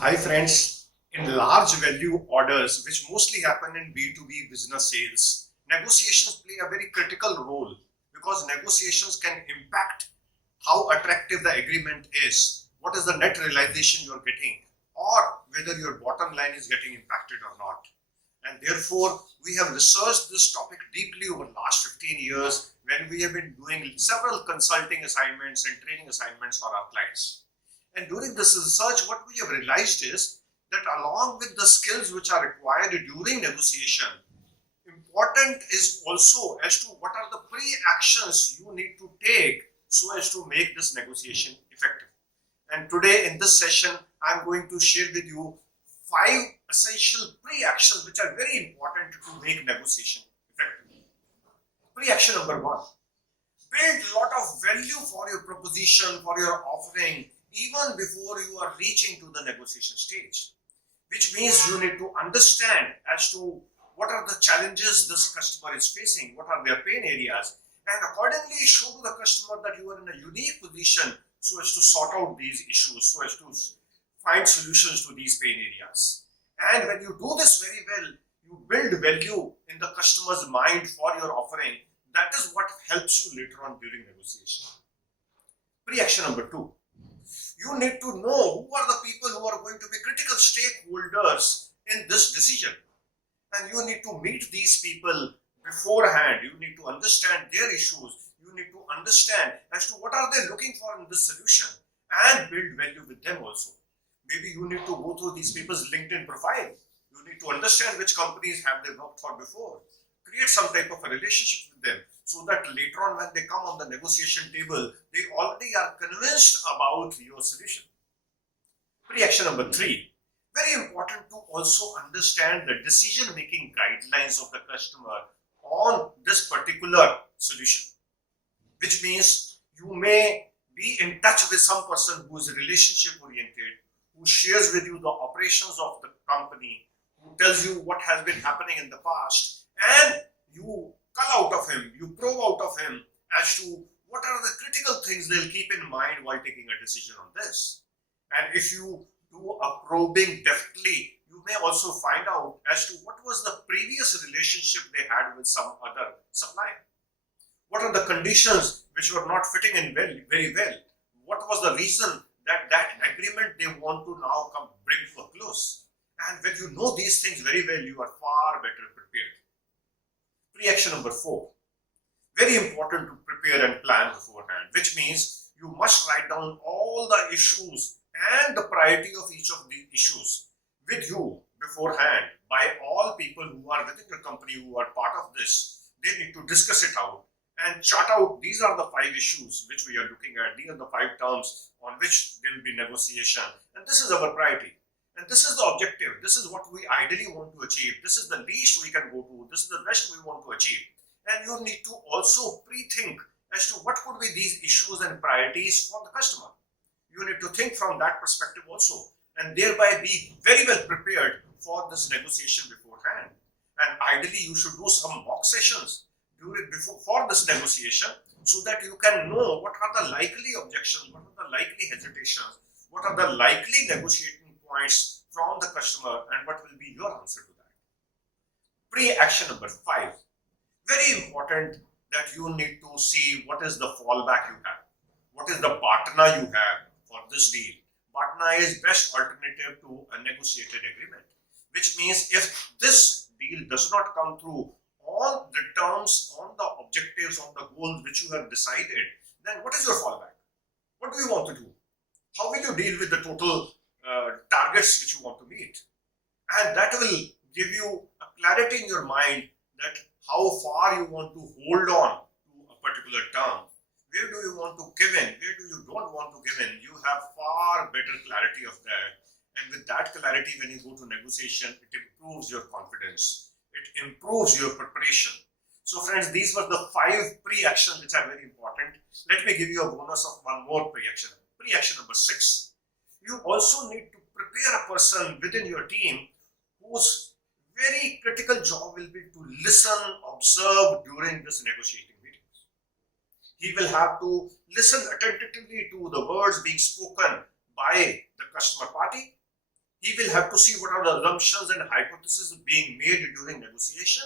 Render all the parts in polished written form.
Hi friends, in large value orders, which mostly happen in B2B business sales, negotiations play a very critical role because negotiations can impact how attractive the agreement is, what is the net realization you're getting, or whether your bottom line is getting impacted or not. And therefore, we have researched this topic deeply over the last 15 years when we have been doing several consulting assignments and training assignments for our clients. And during this research, what we have realized is that along with the skills which are required during negotiation, important is also as to what are the pre-actions you need to take so as to make this negotiation effective. And today in this session, I'm going to share with you 5 essential pre-actions which are very important to make negotiation effective. Pre-action number 1, build a lot of value for your proposition, for your offering, even before you are reaching to the negotiation stage, which means you need to understand as to what are the challenges this customer is facing, what are their pain areas, and accordingly show to the customer that you are in a unique position so as to sort out these issues, so as to find solutions to these pain areas. And when you do this very well, you build value in the customer's mind for your offering. That is what helps you later on during negotiation. Pre-action number 2, you need to know who are the people who are going to be critical stakeholders in this decision. And you need to meet these people beforehand. You need to understand their issues. You need to understand as to what are they looking for in this solution and build value with them also. Maybe you need to go through these people's LinkedIn profile. You need to understand which companies have they worked for before. Create some type of a relationship with them so that later on when they come on the negotiation table, they already are convinced about your solution. Pre-action number 3, very important to also understand the decision-making guidelines of the customer on this particular solution, which means you may be in touch with some person who is relationship oriented, who shares with you the operations of the company, who tells you what has been happening in the past, and you cull out of him, you probe out of him as to what are the critical things they'll keep in mind while taking a decision on this. And if you do a probing deftly, you may also find out as to what was the previous relationship they had with some other supplier. What are the conditions which were not fitting in very well? What was the reason that agreement they want to now come bring to a close? And when you know these things very well, you are far better prepared. Pre-action number 4, very important to prepare and plan beforehand, which means you must write down all the issues and the priority of each of the issues with you beforehand by all people who are within the company who are part of this. They need to discuss it out and chart out these are the 5 issues which we are looking at. These are the 5 terms on which there will be negotiation, and this is our priority. And this is the objective. This is what we ideally want to achieve. This is the least we can go to. This is the best we want to achieve. And you need to also pre-think as to what could be these issues and priorities for the customer. You need to think from that perspective also, and thereby be very well prepared for this negotiation beforehand. And ideally, you should do some mock sessions for this negotiation so that you can know what are the likely objections, what are the likely hesitations, what are the likely negotiating points from the customer, and what will be your answer to that. Pre-action number 5, very important that you need to see what is the fallback you have, what is the partner you have for this deal. Partner is best alternative to a negotiated agreement, which means if this deal does not come through on the terms, on the objectives, on the goals which you have decided, then what is your fallback? What do you want to do? How will you deal with the total targets which you want to meet? And that will give you a clarity in your mind that how far you want to hold on to a particular term. Where do you want to give in? Where do you don't want to give in? You have far better clarity of that. And with that clarity, when you go to negotiation, it improves your confidence. It improves your preparation. So friends, these were the 5 pre-actions which are very important. Let me give you a bonus of one more pre-action. Pre-action number 6. You also need to prepare a person within your team whose very critical job will be to listen, observe during this negotiating meeting. He will have to listen attentively to the words being spoken by the customer party. He will have to see what are the assumptions and hypotheses being made during negotiation,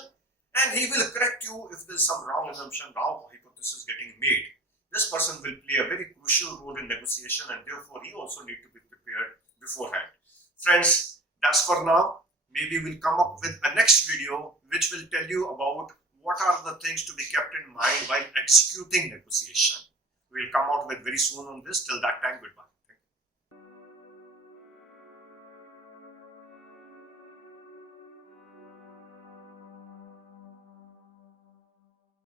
and he will correct you if there is some wrong assumption, wrong hypothesis getting made. This person will play a very crucial role in negotiation, and therefore he also need to be prepared beforehand. Friends, that's for now. Maybe we'll come up with a next video which will tell you about what are the things to be kept in mind while executing negotiation. We'll come out with very soon on this. Till that time, goodbye.